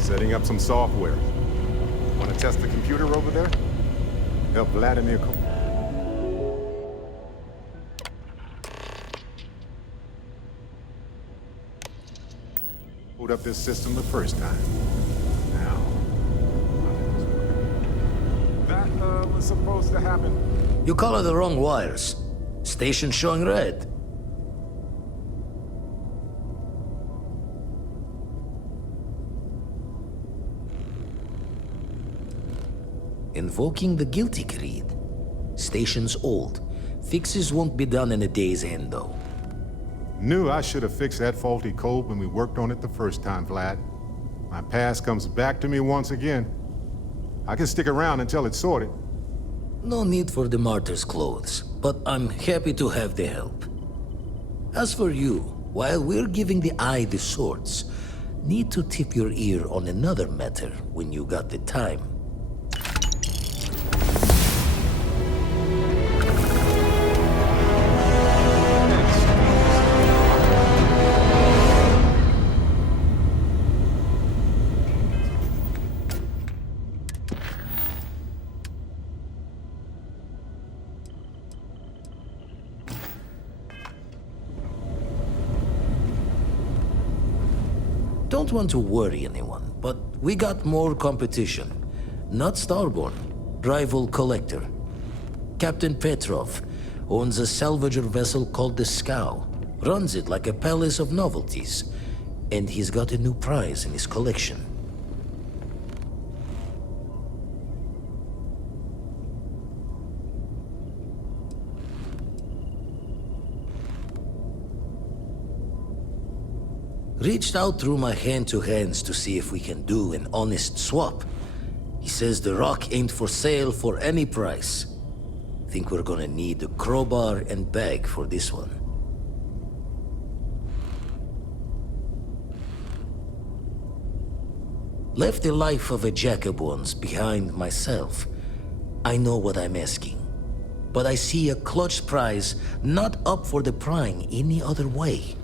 Setting up some software. Want to test the computer over there? Help Vladimir. Hold up this system the first time. Now. That was supposed to happen. You color the wrong wires. Station showing red. Invoking the guilty creed. Station's old. Fixes won't be done in a day's end, though. Knew I should have fixed that faulty code when we worked on it the first time, Vlad. My past comes back to me once again. I can stick around until it's sorted. No need for the martyr's clothes, but I'm happy to have the help. As for you, while we're giving the eye the swords, need to tip your ear on another matter when you got the time. Don't want to worry anyone, but we got more competition. Not Starborn, rival collector. Captain Petrov owns a salvager vessel called the Scow. Runs it like a palace of novelties. And he's got a new prize in his collection. Reached out through my hand-to-hands to see if we can do an honest swap. He says the rock ain't for sale for any price. Think we're gonna need a crowbar and bag for this one. Left the life of a Jacobons behind myself. I know what I'm asking. But I see a clutch prize not up for the prying any other way.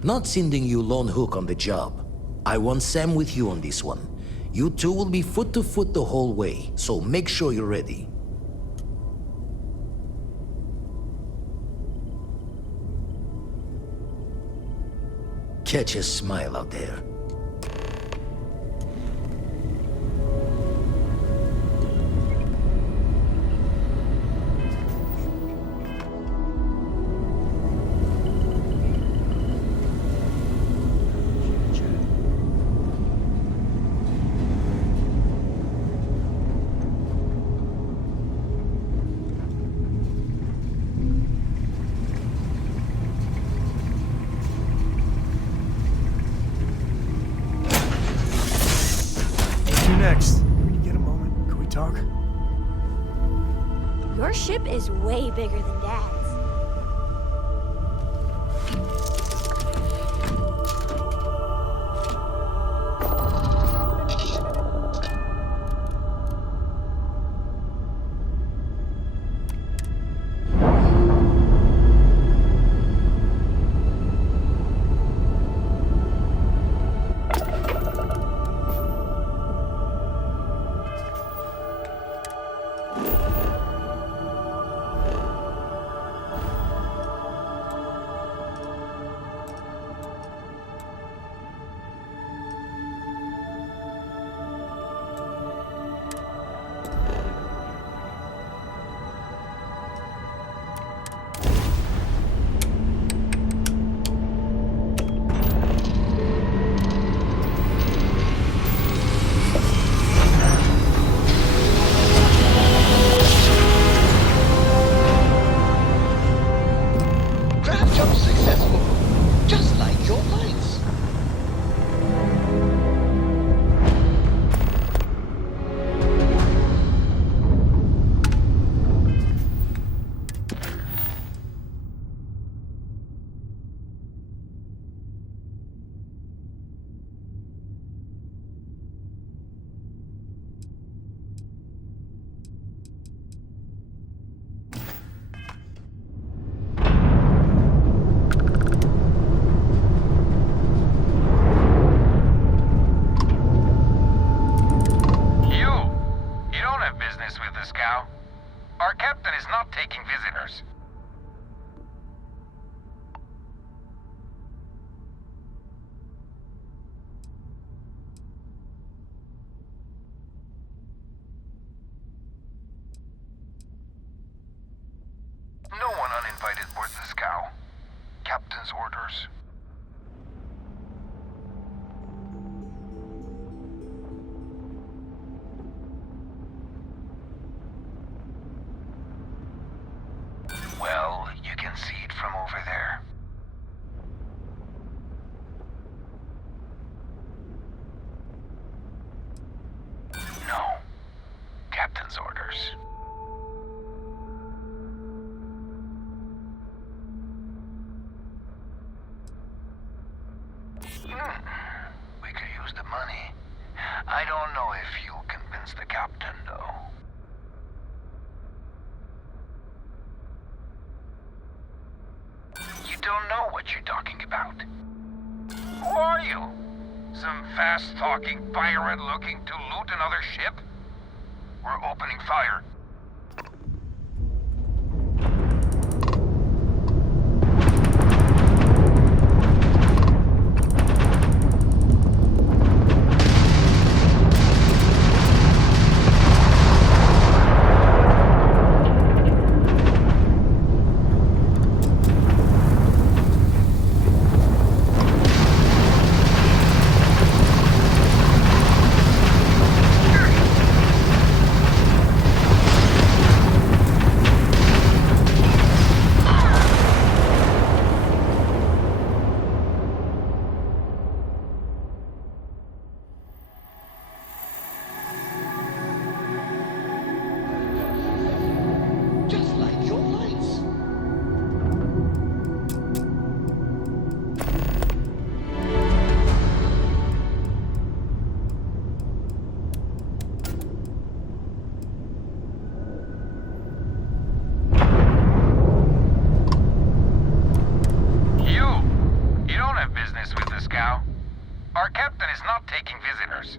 Not sending you lone hook on the job. I want Sam with you on this one. You two will be foot to foot the whole way, so make sure you're ready. Catch a smile out there. Next. When you get a moment, can we talk? Your ship is way bigger than Dad's. taking visitors. No one uninvited boards the scow. Captain's orders. Well, you can see it from over there. No. Captain's orders. We could use the money. I don't know if you'll convince the captain, though. You don't know what you're talking about. Who are you? Some fast-talking pirate looking to loot another ship? We're opening fire. Just like your lights. You don't have business with the scow. Our captain is not taking visitors.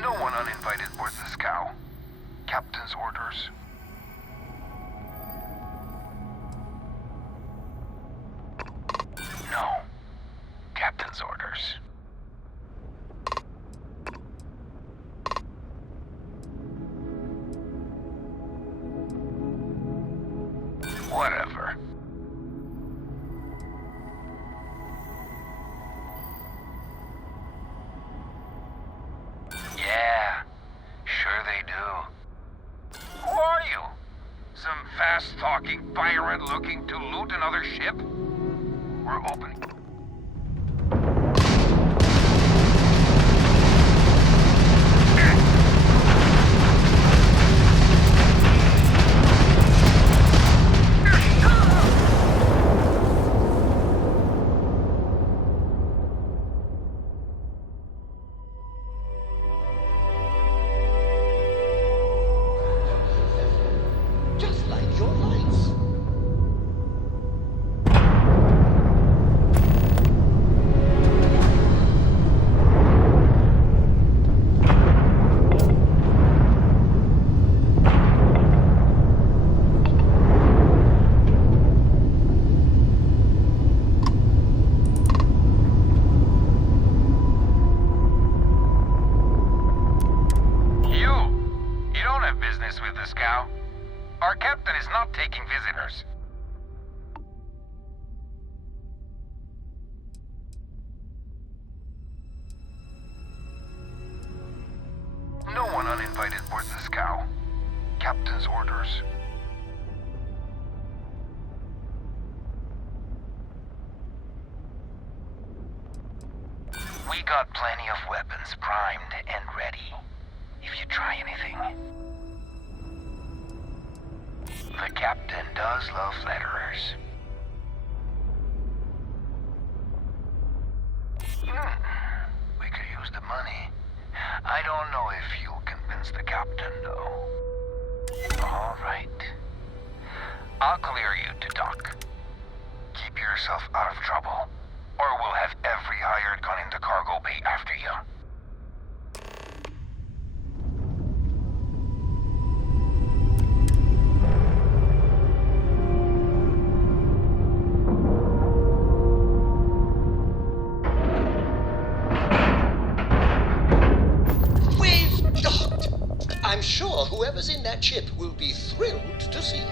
No one uninvited boards the scow. Captain's orders. No. Captain's orders. Whatever. Yeah, sure they do. Who are you? Some fast-talking pirate looking to loot another ship? We're opening. Just like your lights. You don't have business with the scow. Our captain is not taking visitors. No one uninvited boards the scow. Captain's orders. We got plenty of weapons primed and ready, if you try anything. The captain does love letterers. We could use the money. I don't know if you'll convince the captain, though. All right. I'll clear you to dock. Keep yourself out of trouble, or we'll have every hired gun in the cargo bay after you. I'm sure whoever's in that ship will be thrilled to see you.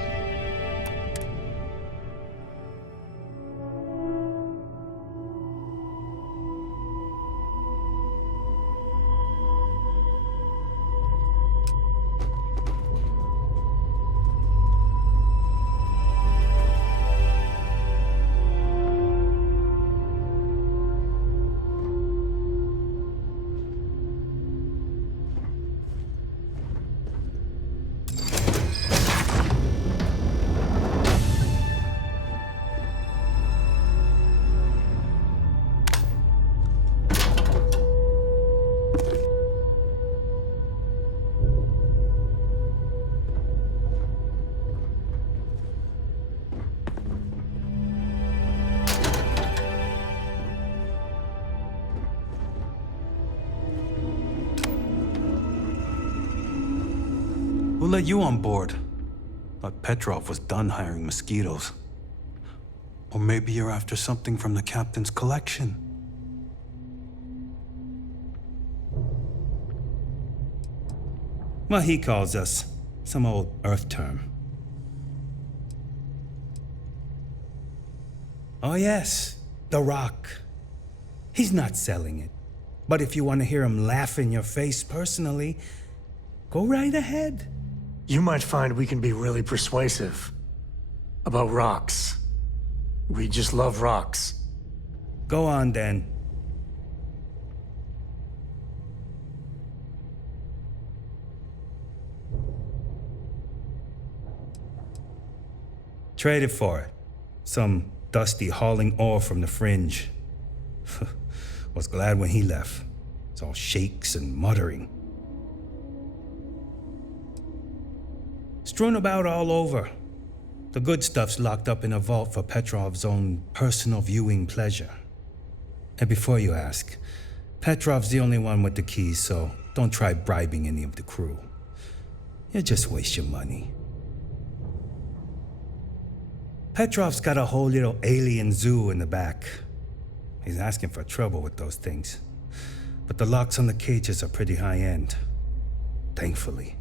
Who let you on board? Thought Petrov was done hiring mosquitoes. Or maybe you're after something from the captain's collection. Well, he calls us. Some old Earth term. Oh yes, the Rock. He's not selling it. But if you want to hear him laugh in your face personally, go right ahead. You might find we can be really persuasive. About rocks. We just love rocks. Go on then. Traded for it. Some dusty hauling ore from the fringe. Was glad when he left. It's all shakes and muttering. Strewn about all over. The good stuff's locked up in a vault for Petrov's own personal viewing pleasure. And before you ask, Petrov's the only one with the keys, so don't try bribing any of the crew. You'll just waste your money. Petrov's got a whole little alien zoo in the back. He's asking for trouble with those things. But the locks on the cages are pretty high-end. Thankfully.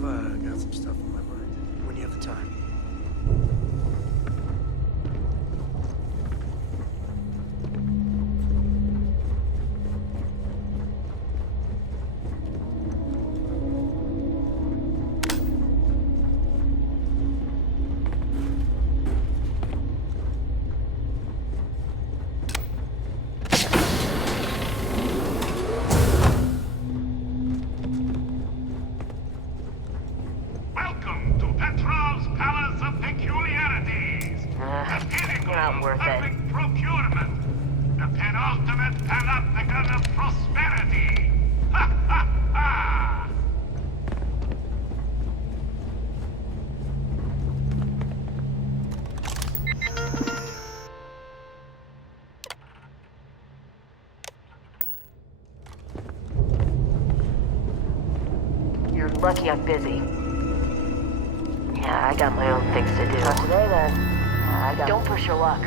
I've got some stuff on my mind. When you have the time. Welcome to Petrov's Palace of Peculiarities. The pinnacle of perfect procurement. The penultimate panopticon of prosperity. Ha ha ha! You're lucky I'm busy. Yeah, I got my own things to do. Not today, then. Don't push your luck.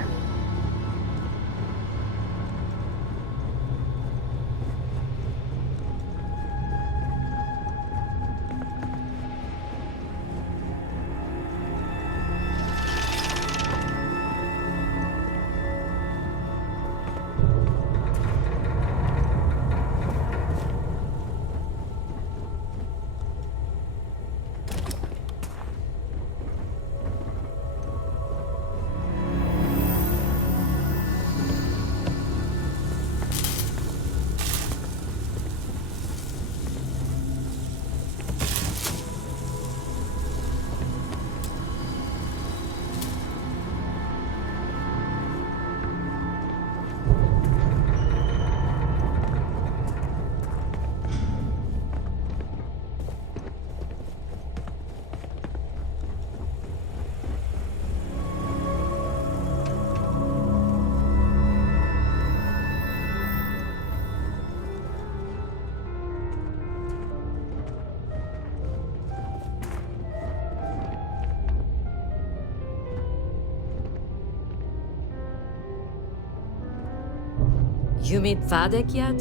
You meet Vadek yet?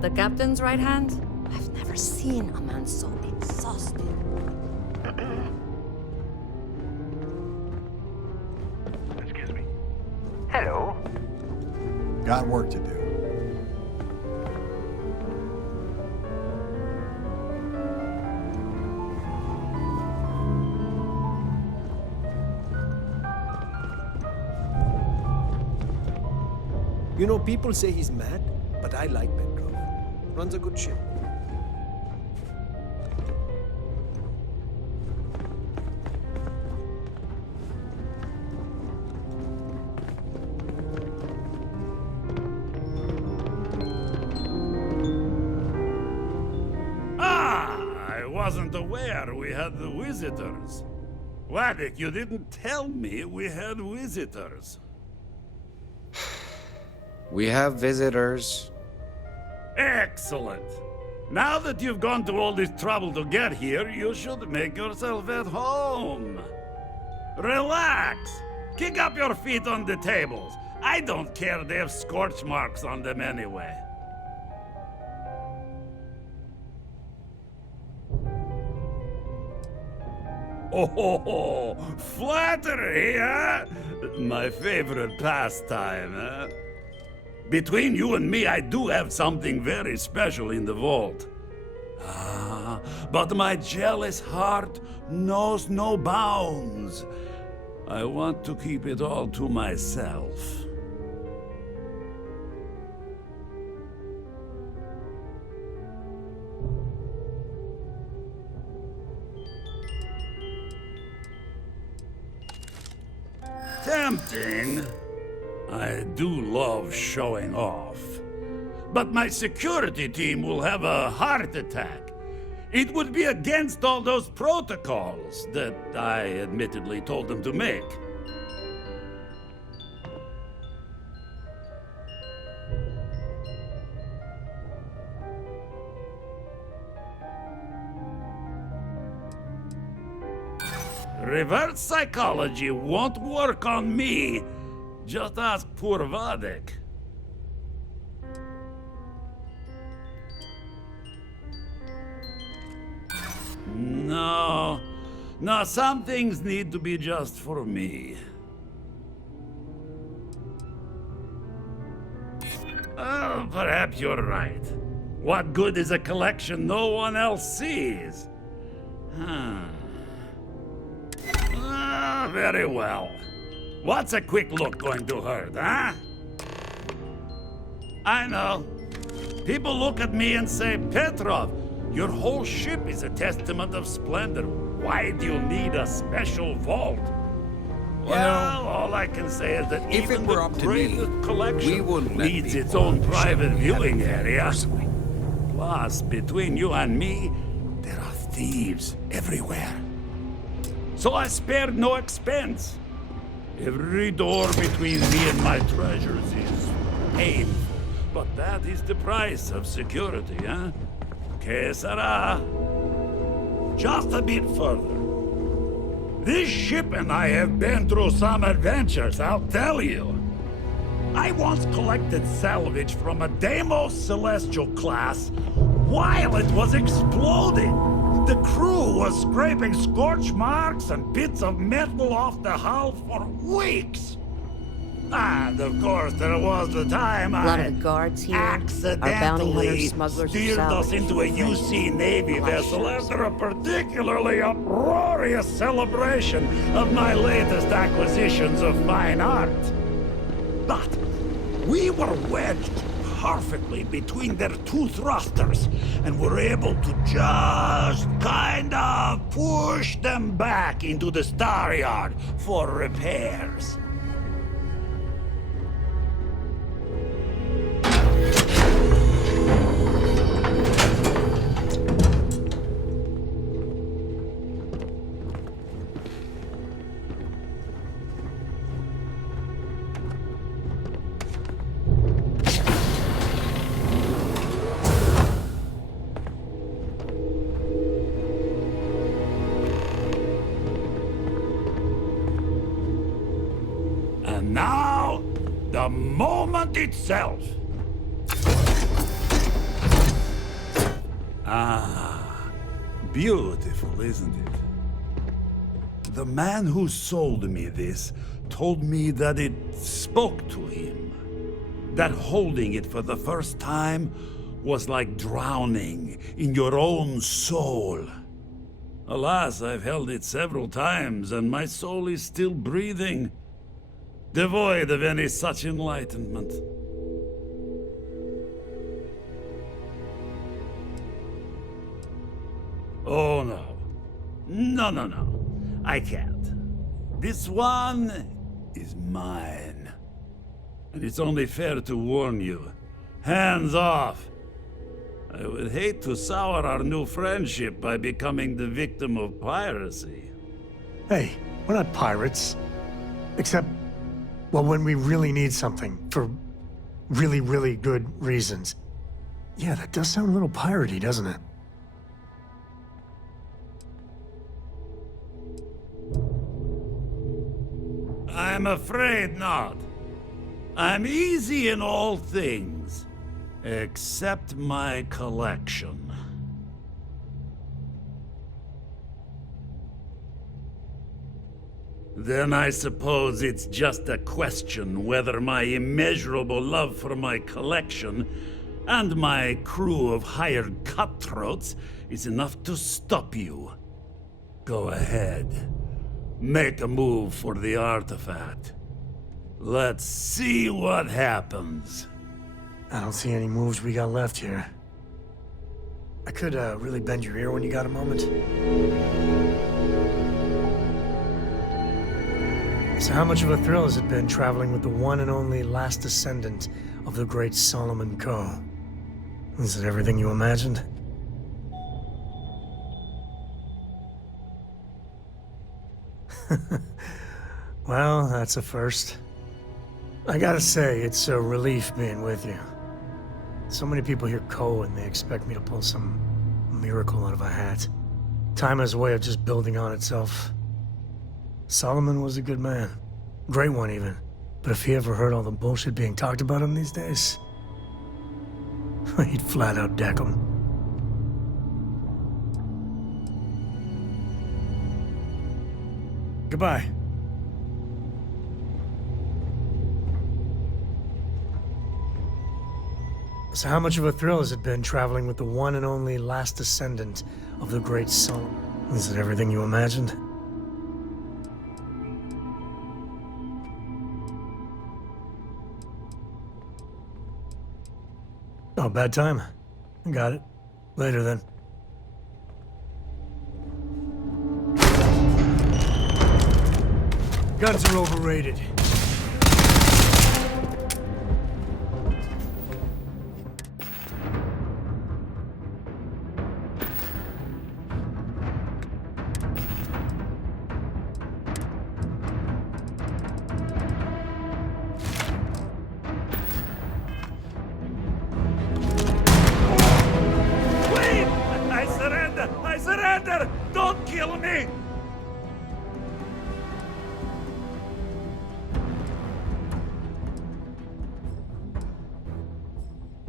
The captain's right hand? I've never seen a man so exhausted. Excuse me. Hello? Got work to do. You know, people say he's mad, but I like Petrov. Runs a good ship. I wasn't aware we had the visitors. Vadek, you didn't tell me we had visitors. We have visitors. Excellent. Now that you've gone to all this trouble to get here, you should make yourself at home. Relax. Kick up your feet on the tables. I don't care they have scorch marks on them anyway. Oh, flattery, huh? My favorite pastime, huh? Between you and me, I do have something very special in the vault. But my jealous heart knows no bounds. I want to keep it all to myself. Tempting. I do love showing off. But my security team will have a heart attack. It would be against all those protocols that I admittedly told them to make. Reverse psychology won't work on me. Just ask poor Vadek. No, some things need to be just for me. Oh, perhaps you're right. What good is a collection no one else sees? Very well. What's a quick look going to hurt, huh? I know. People look at me and say, Petrov, your whole ship is a testament of splendor. Why do you need a special vault? Well, all I can say is that If even it were the up to me, greatest collection we wouldn't let needs its people own on the ship private we viewing haven't met area. personally. Plus, between you and me, there are thieves everywhere. So I spared no expense. Every door between me and my treasures is painful. But that is the price of security, huh? Que sera? Just a bit further. This ship and I have been through some adventures, I'll tell you. I once collected salvage from a Deimos Celestial class while it was exploding. The crew was scraping scorch marks and bits of metal off the hull for weeks. And of course, there was the time A lot of the guards here are bounty hunters, accidentally smugglers, or steered us salvage. into a UC Navy vessel Flashers. after a particularly uproarious celebration of my latest acquisitions of fine art. But we were wedged perfectly between their two thrusters and were able to just kind of push them back into the Star Yard for repairs. And now, the moment itself. Ah, beautiful, isn't it? The man who sold me this told me that it spoke to him. That holding it for the first time was like drowning in your own soul. Alas, I've held it several times, and my soul is still breathing, devoid of any such enlightenment. Oh no. No. I can't. This one is mine. And it's only fair to warn you. Hands off! I would hate to sour our new friendship by becoming the victim of piracy. Hey, we're not pirates. Except, well, when we really need something for really, really good reasons. Yeah, that does sound a little piratey, doesn't it? I'm afraid not. I'm easy in all things, except my collection. Then I suppose it's just a question whether my immeasurable love for my collection and my crew of hired cutthroats is enough to stop you. Go ahead. Make a move for the artifact. Let's see what happens. I don't see any moves we got left here. I could really bend your ear when you got a moment. So how much of a thrill has it been traveling with the one and only last descendant of the great Solomon Coe? Is it everything you imagined? Well, that's a first. I gotta say, it's a relief being with you. So many people hear Coe and they expect me to pull some miracle out of a hat. Time has a way of just building on itself. Solomon was a good man. Great one, even. But if he ever heard all the bullshit being talked about him these days, he'd flat out deck him. Goodbye. So how much of a thrill has it been traveling with the one and only last descendant of the great Solomon? Is it everything you imagined? Oh, bad time. Got it. Later, then. Guns are overrated. I surrender! Don't kill me!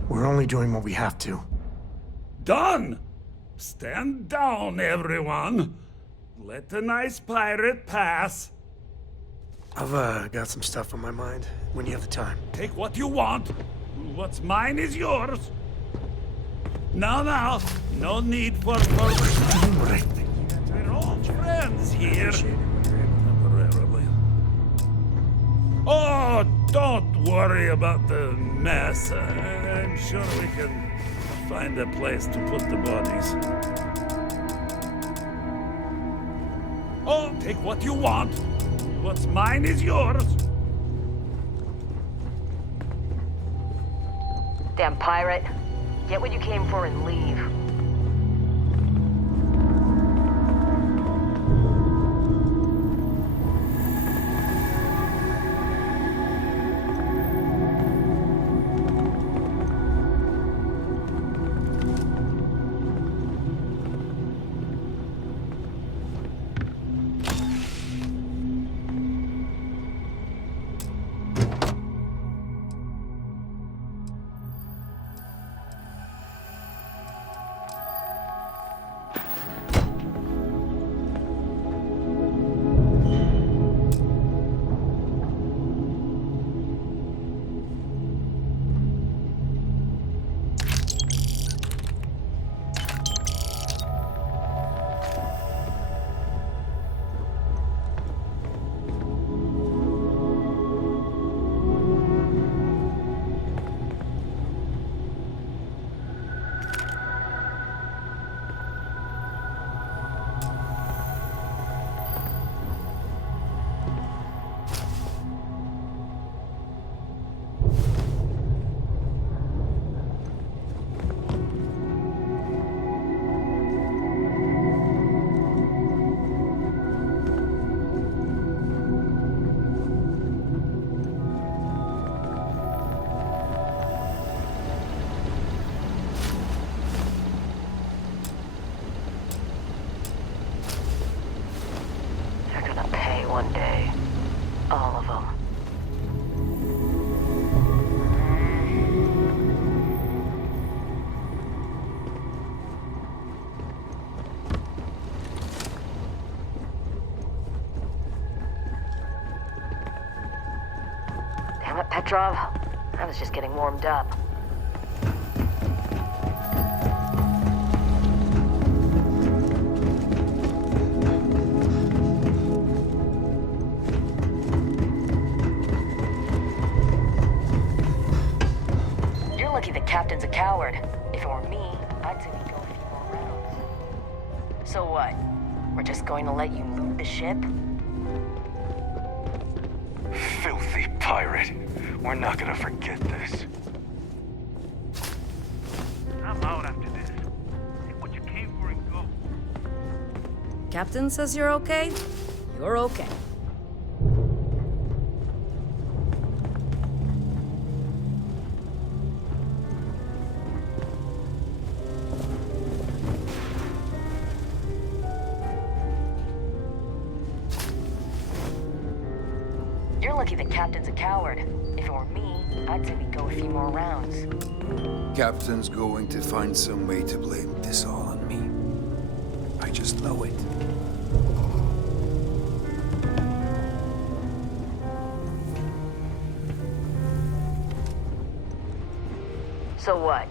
We're only doing what we have to. Done! Stand down, everyone. Let the nice pirate pass. I've got some stuff on my mind. When you have the time. Take what you want. What's mine is yours. Now, no need for further. We're all friends here. Temporarily. Oh, don't worry about the mess. I'm sure we can find a place to put the bodies. Oh, take what you want. What's mine is yours. Damn pirate. Get what you came for and leave. Petrov, I was just getting warmed up. You're lucky the captain's a coward. If it were me, I'd say we'd go a few more rounds. So what? We're just going to let you loot the ship? Filthy pirate. We're not gonna forget this. I'm out after this. Take what you came for and go. Captain says you're okay? You're okay. You're lucky the captain's a coward. If it were me, I'd say we'd go a few more rounds. Captain's going to find some way to blame this all on me. I just know it. So what?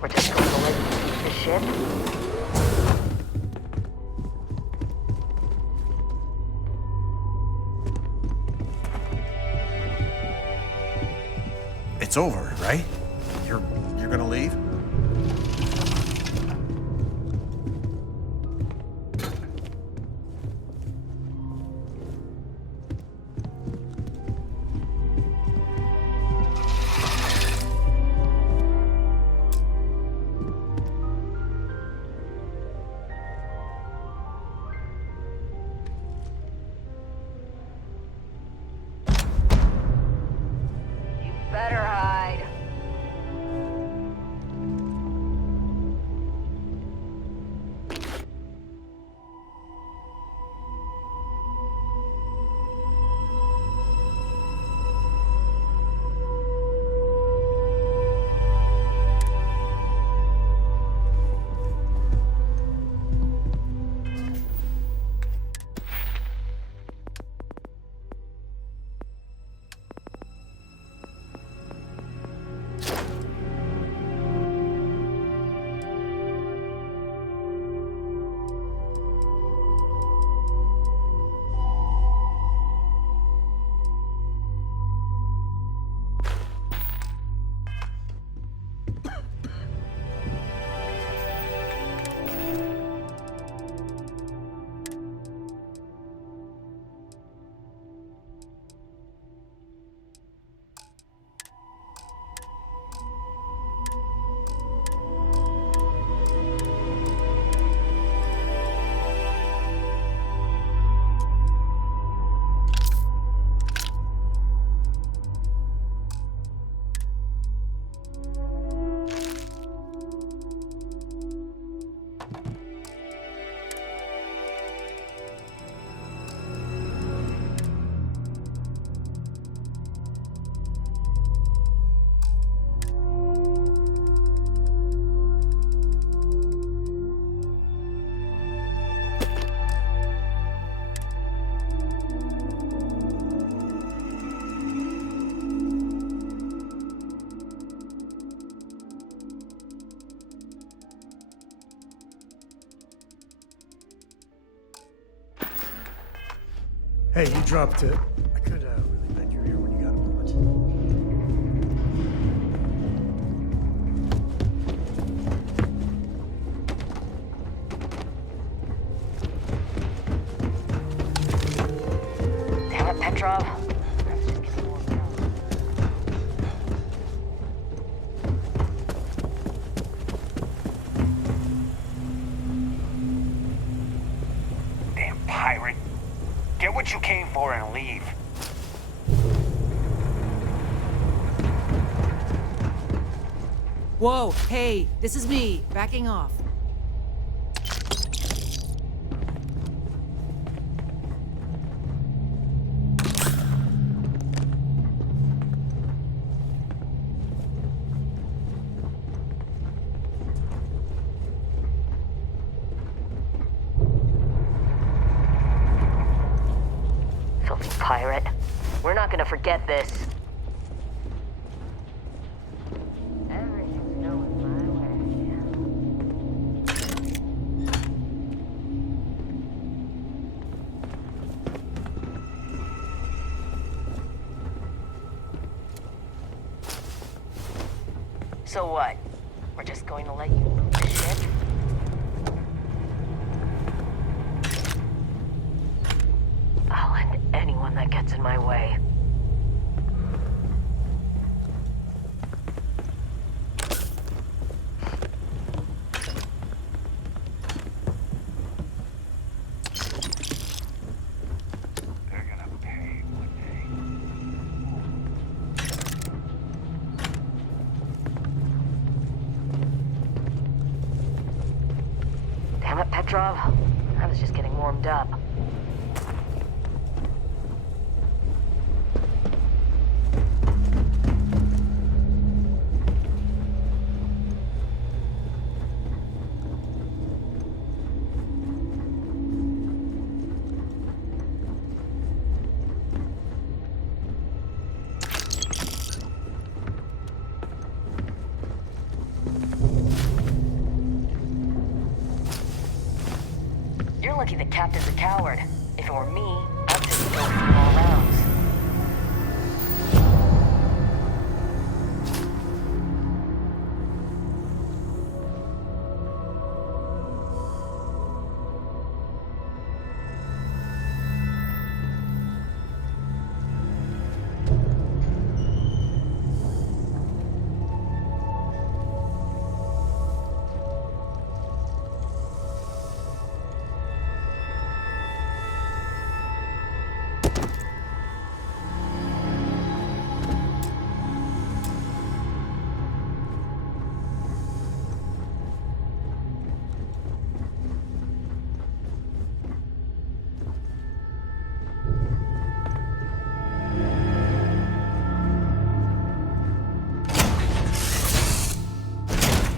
We're just going to let you keep the ship? It's over, right? You're gonna leave? Better hide. Hey, you dropped it. I could really bend your ear when you got a moment. Damn it, Petrov. Damn pirate. Get what you came for and leave. Whoa, hey, this is me, backing off. Filthy pirate. We're not gonna forget this. So what? We're just going to let you loot the ship? I'll end anyone that gets in my way. Damn it, Petrov. I was just getting warmed up. You're lucky the captain's a coward. If it were me, I'd just go a few more rounds.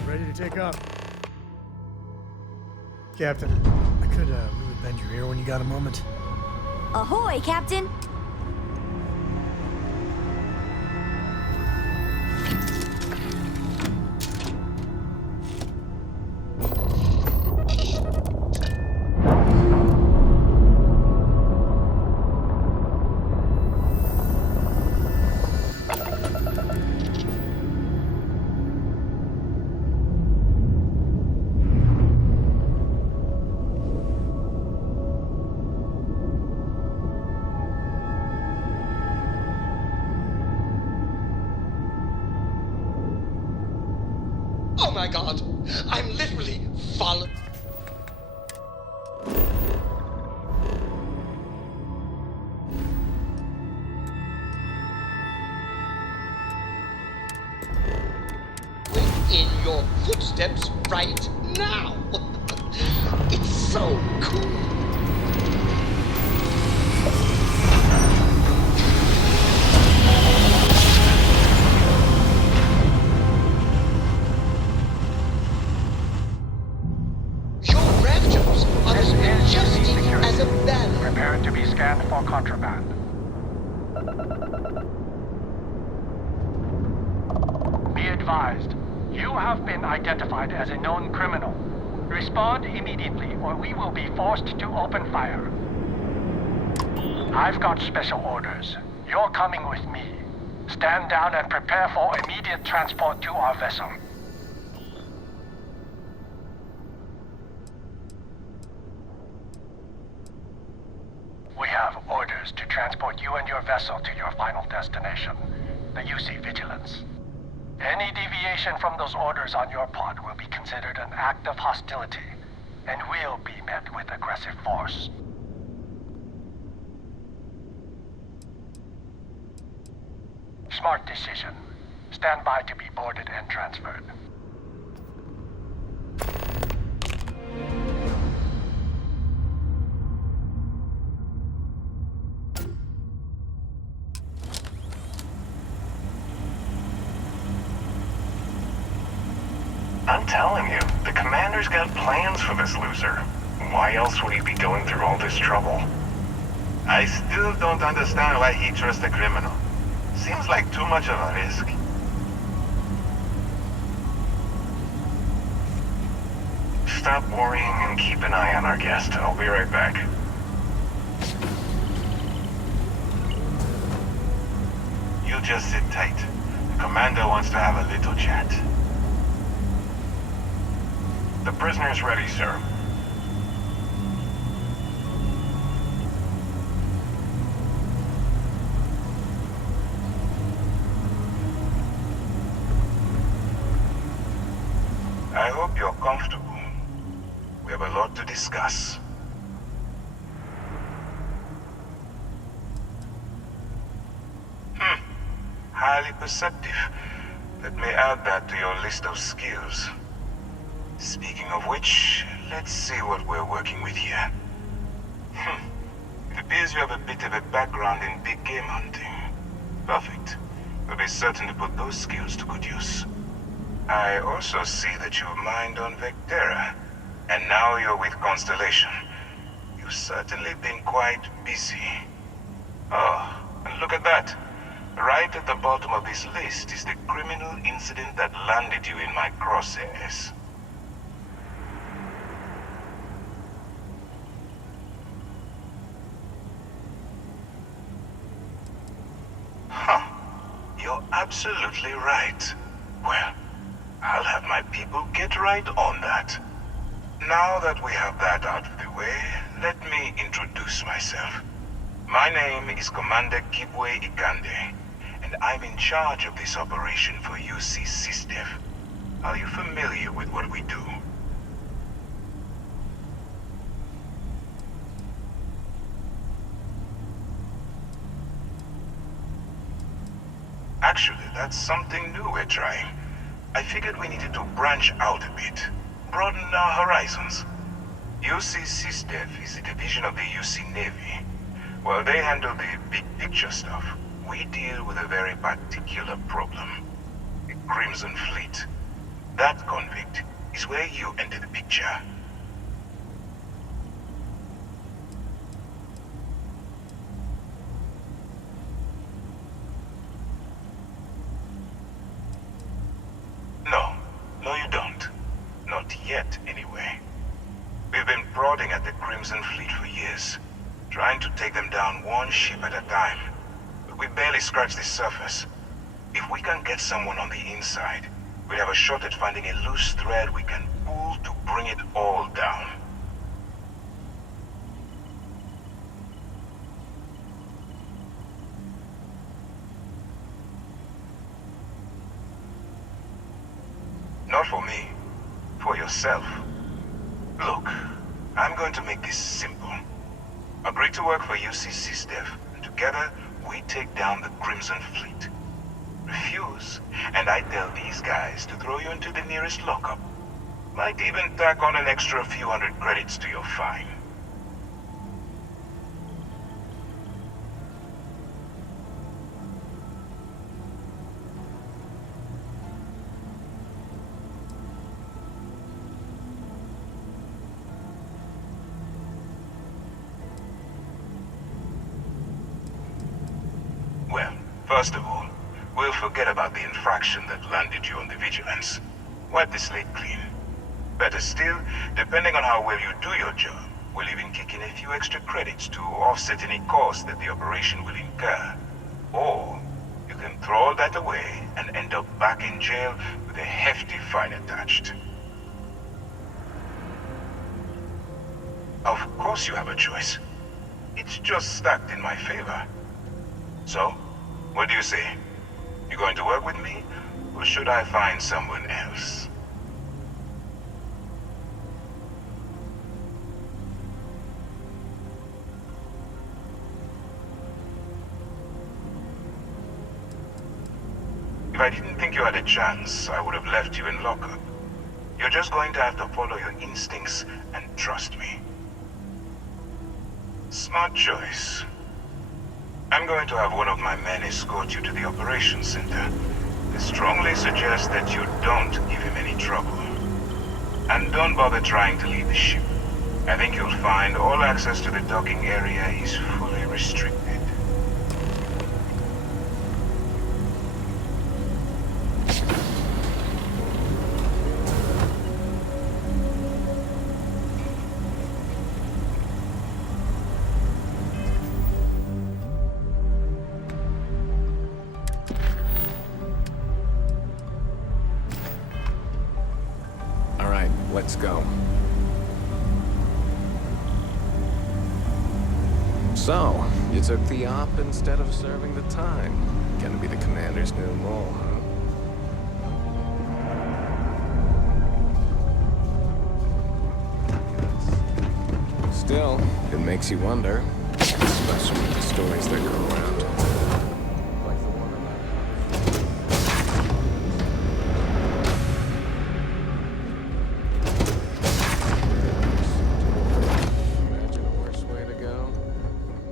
Ready to take off. Captain, I could really bend your ear when you got a moment. Ahoy, Captain! Oh my god, I'm literally falling. In your footsteps right now. It's so cool. Prepare to be scanned for contraband. Be advised, you have been identified as a known criminal. Respond immediately, or we will be forced to open fire. I've got special orders. You're coming with me. Stand down and prepare for immediate transport to our vessel. We have orders to transport you and your vessel to your final destination, the UC Vigilance. Any deviation from those orders on your part will be considered an act of hostility, and will be met with aggressive force. Smart decision. Stand by to be boarded and transferred. I'm telling you, the commander's got plans for this loser. Why else would he be going through all this trouble? I still don't understand why he trusts a criminal. Seems like too much of a risk. Stop worrying and keep an eye on our guest. I'll be right back. You just sit tight. The commander wants to have a little chat. The prisoner's ready, sir. I hope you're comfortable. We have a lot to discuss. Highly perceptive. Let me add that to your list of skills. Speaking of which, let's see what we're working with here. It appears you have a bit of a background in big game hunting. Perfect. We'll be certain to put those skills to good use. I also see that you've mined on Vectera, and now you're with Constellation. You've certainly been quite busy. Oh, and look at that. Right at the bottom of this list is the criminal incident that landed you in my crosshairs. Huh. You're absolutely right. Well, I'll have my people get right on that. Now that we have that out of the way, let me introduce myself. My name is Commander Kibwe Ikande, and I'm in charge of this operation for UC SysDev. Are you familiar with what we do? Actually, that's something new we're trying. I figured we needed to branch out a bit, broaden our horizons. UC SysDev is a division of the UC Navy. While they handle the big picture stuff, we deal with a very particular problem. The Crimson Fleet. That convict is where you enter the picture. No, you don't. Not yet, anyway. We've been prodding at the Crimson Fleet for years, trying to take them down one ship at a time. But we barely scratched the surface. If we can get someone on the inside, we'd have a shot at finding a loose thread we can pull to bring it all down. Not for me. For yourself. Look, I'm going to make this simple. Agree to work for UC SysDev, and together, we take down the Crimson Fleet. Refuse, and I tell these guys to throw you into the nearest lockup. Might even tack on an extra few hundred credits to your fine. Well, first of all, we'll forget about the infraction that landed you on the Vigilance. Wipe the slate clean. Better still, depending on how well you do your job, we'll even kick in a few extra credits to offset any cost that the operation will incur. Or, you can throw all that away and end up back in jail with a hefty fine attached. Of course you have a choice. It's just stacked in my favor. So, what do you say? You going to work with me, or should I find someone else? If I didn't think you had a chance, I would have left you in lockup. You're just going to have to follow your instincts and trust me. Smart choice. I'm going to have one of my men escort you to the operations center. I strongly suggest that you don't give him any trouble. And don't bother trying to leave the ship. I think you'll find all access to the docking area is fully restricted. Let's go. So, you took the op instead of serving the time. Gonna be the commander's new mole, huh? Still, it makes you wonder, especially with the stories that go around. Like the one about imagine a worse way to go?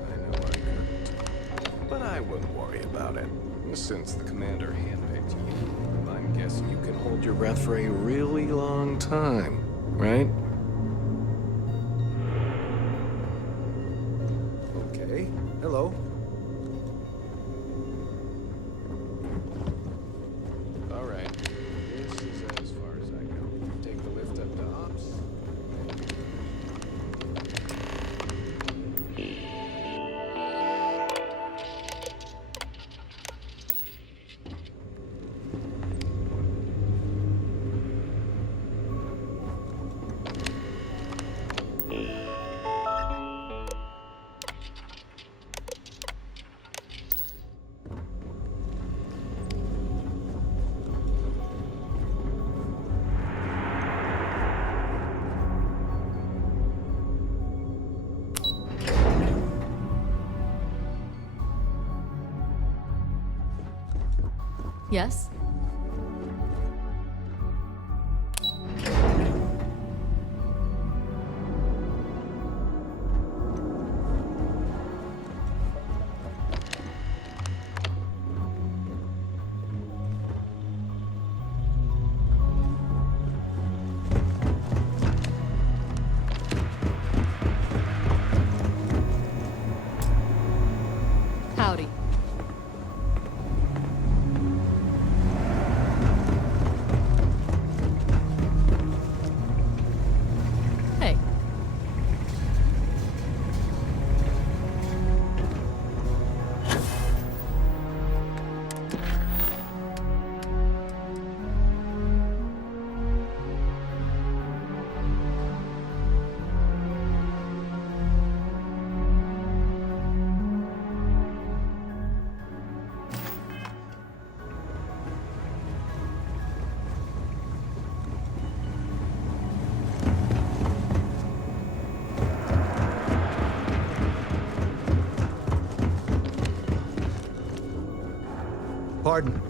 I know I couldn't. But I wouldn't worry about it. Since the commander handpicked you, I'm guessing you can hold your breath for a really long time, right? Okay. Hello. All right. This is as far as I go. Take the lift up to ops. Yes? Howdy. Hey. Pardon.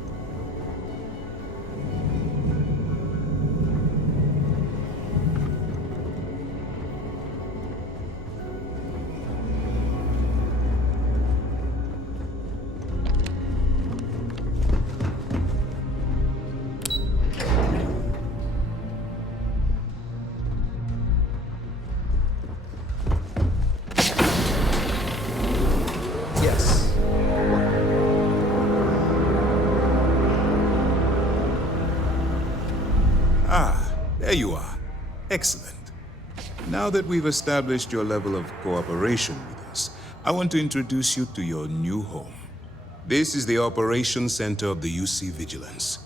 Yes. Ah, there you are. Excellent. Now that we've established your level of cooperation with us, I want to introduce you to your new home. This is the Operations Center of the UC Vigilance,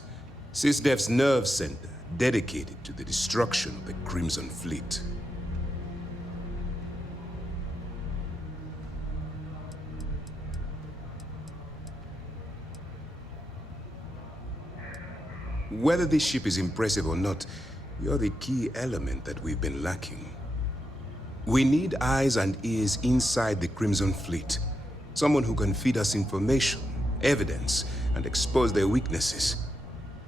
SysDef's nerve center dedicated to the destruction of the Crimson Fleet. Whether this ship is impressive or not, you're the key element that we've been lacking. We need eyes and ears inside the Crimson Fleet. Someone who can feed us information, evidence, and expose their weaknesses.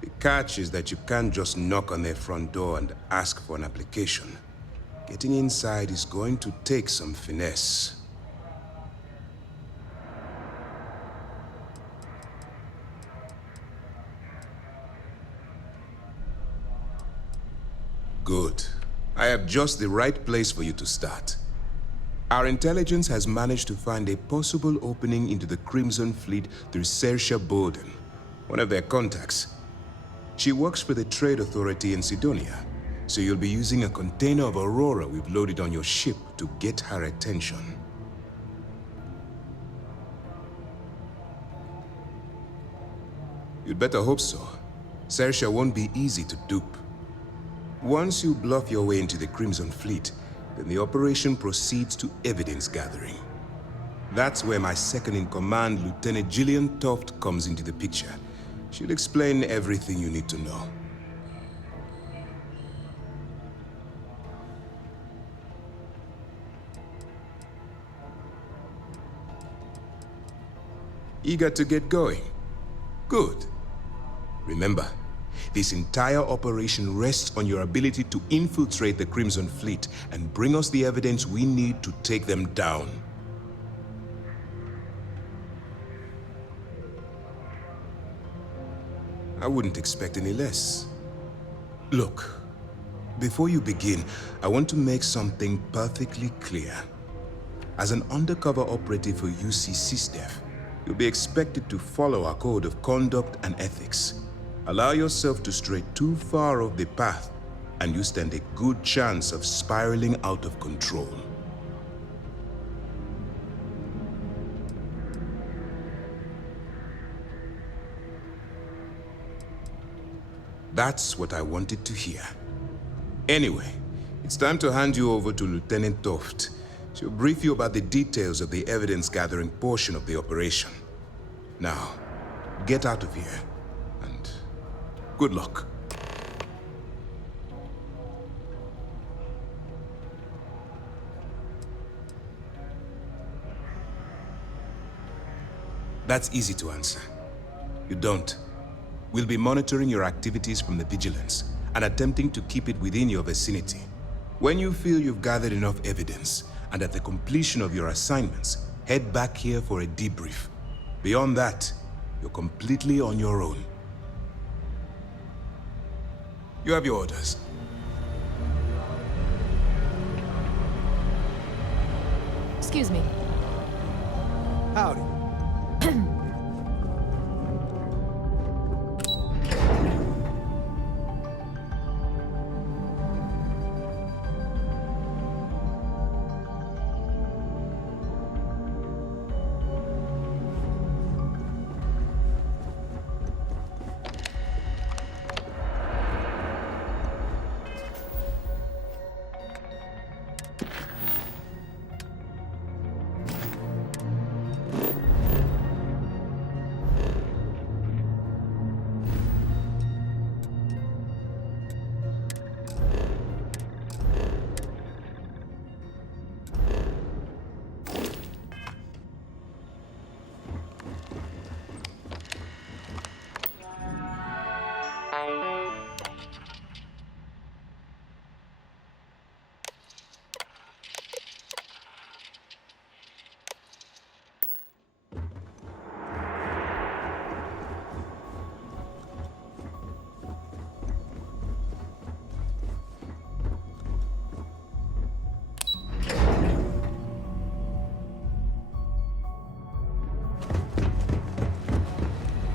The catch is that you can't just knock on their front door and ask for an application. Getting inside is going to take some finesse. Good. I have just the right place for you to start. Our intelligence has managed to find a possible opening into the Crimson Fleet through Saoirse Bowden, one of their contacts. She works for the Trade Authority in Sidonia, so you'll be using a container of Aurora we've loaded on your ship to get her attention. You'd better hope so. Saoirse won't be easy to dupe. Once you bluff your way into the Crimson Fleet, then the operation proceeds to evidence gathering. That's where my second-in-command, Lieutenant Gillian Toft, comes into the picture. She'll explain everything you need to know. Eager to get going? Good. Remember, this entire operation rests on your ability to infiltrate the Crimson Fleet and bring us the evidence we need to take them down. I wouldn't expect any less. Look, before you begin, I want to make something perfectly clear. As an undercover operative for UC SysDef, you'll be expected to follow our code of conduct and ethics. Allow yourself to stray too far off the path, and you stand a good chance of spiraling out of control. That's what I wanted to hear. Anyway, it's time to hand you over to Lieutenant Toft. She'll brief you about the details of the evidence-gathering portion of the operation. Now, get out of here, and good luck. That's easy to answer. You don't. We'll be monitoring your activities from the Vigilance and attempting to keep it within your vicinity. When you feel you've gathered enough evidence, and at the completion of your assignments, head back here for a debrief. Beyond that, you're completely on your own. You have your orders. Excuse me. Howdy.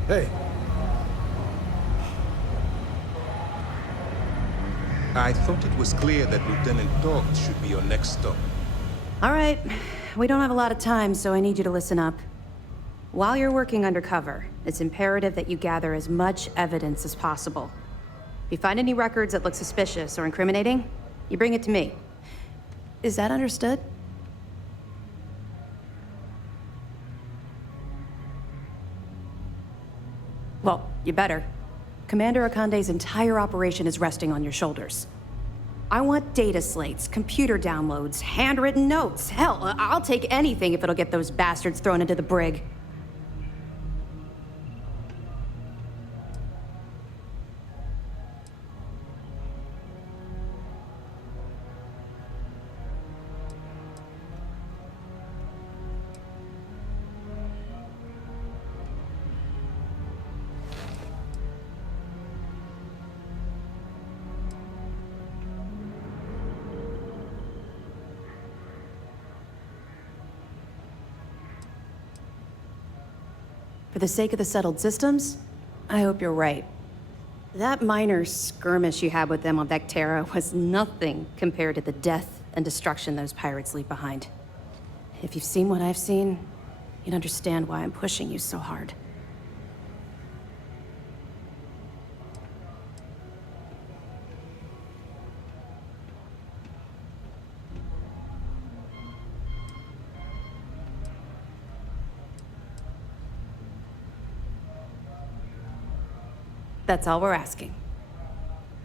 Hey. I thought it was clear that Lieutenant Toft should be your next stop. All right. We don't have a lot of time, so I need you to listen up. While you're working undercover, it's imperative that you gather as much evidence as possible. If you find any records that look suspicious or incriminating, you bring it to me. Is that understood? Well, you better. Commander Akande's entire operation is resting on your shoulders. I want data slates, computer downloads, handwritten notes. Hell, I'll take anything if it'll get those bastards thrown into the brig. For the sake of the settled systems, I hope you're right. That minor skirmish you had with them on Vectera was nothing compared to the death and destruction those pirates leave behind. If you've seen what I've seen, you'd understand why I'm pushing you so hard. That's all we're asking.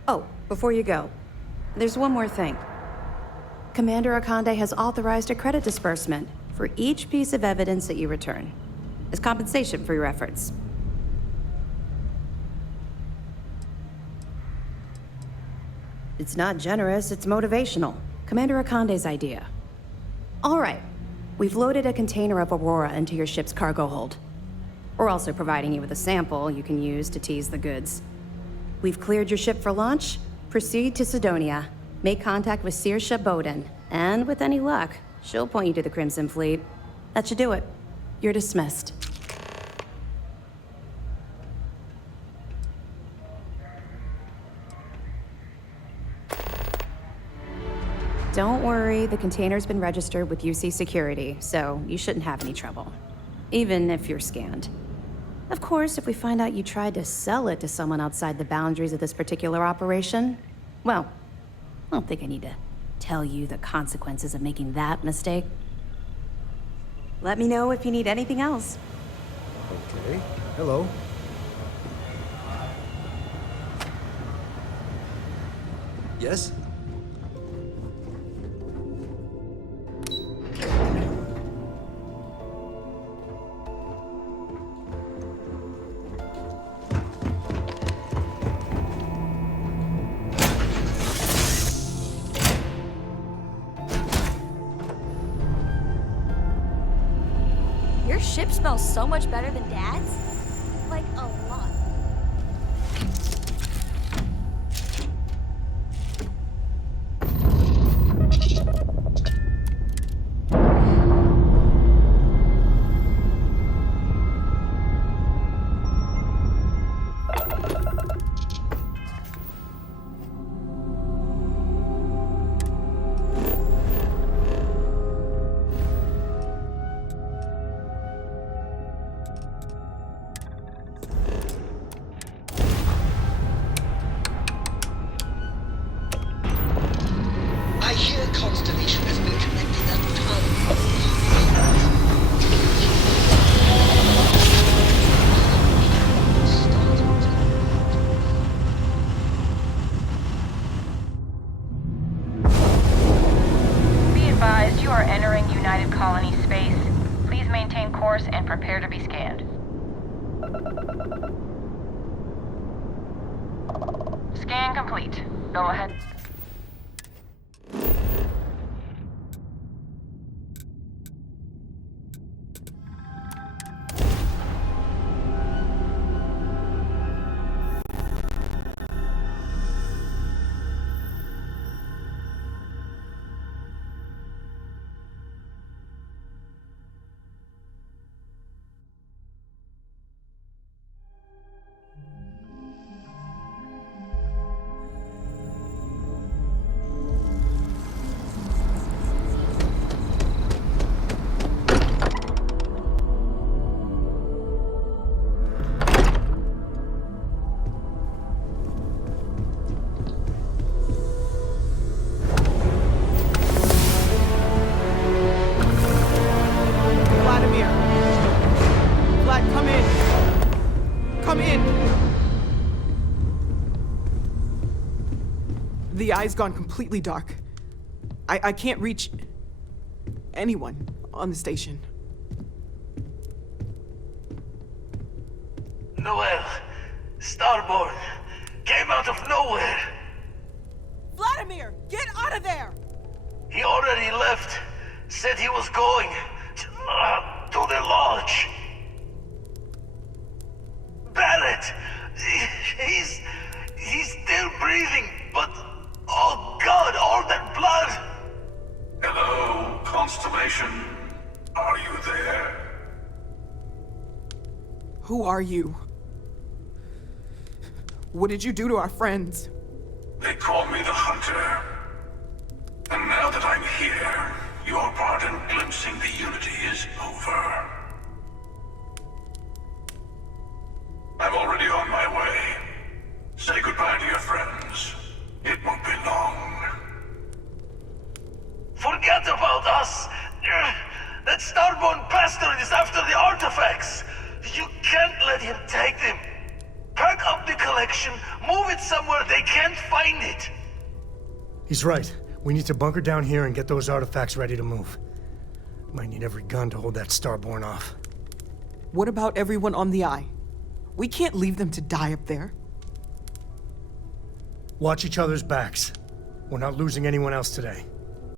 Oh, before you go, there's one more thing. Commander Akande has authorized a credit disbursement for each piece of evidence that you return, as compensation for your efforts. It's not generous, it's motivational. Commander Akande's idea. All right, we've loaded a container of Aurora into your ship's cargo hold. We're also providing you with a sample you can use to tease the goods. We've cleared your ship for launch. Proceed to Sidonia. Make contact with Saoirse Bowden, and with any luck, she'll point you to the Crimson Fleet. That should do it. You're dismissed. Don't worry, the container's been registered with UC Security, so you shouldn't have any trouble. Even if you're scanned. Of course, if we find out you tried to sell it to someone outside the boundaries of this particular operation, well, I don't think I need to tell you the consequences of making that mistake. Let me know if you need anything else. Okay. Hello. Yes? Your ship smells so much better than Dad's. Like, a lot. I hear Constellation has been connecting that Be advised, you are entering United Colony space. Please maintain course and prepare to be scanned. Scan complete. Go ahead. Vladimir! Vlad, come in! Come in! The eye's gone completely dark. I can't reach anyone on the station. Noel, Starborn, came out of nowhere. Vladimir, get out of there! He already left. Said he was going to the lodge. Barrett, he's still breathing, but oh God, all that blood. Hello, Constellation. Are you there? Who are you? What did you do to our friends? They call me the Hunter. And now that I'm here, your part in glimpsing the Unity is over. I'm already on my way. Say goodbye to your friends. It won't be long. Forget about us! That Starborn bastard is after the artifacts! You can't let him take them! Pack up the collection, move it somewhere they can't find it. He's right. We need to bunker down here and get those artifacts ready to move. Might need every gun to hold that Starborn off. What about everyone on the Eye? We can't leave them to die up there. Watch each other's backs. We're not losing anyone else today.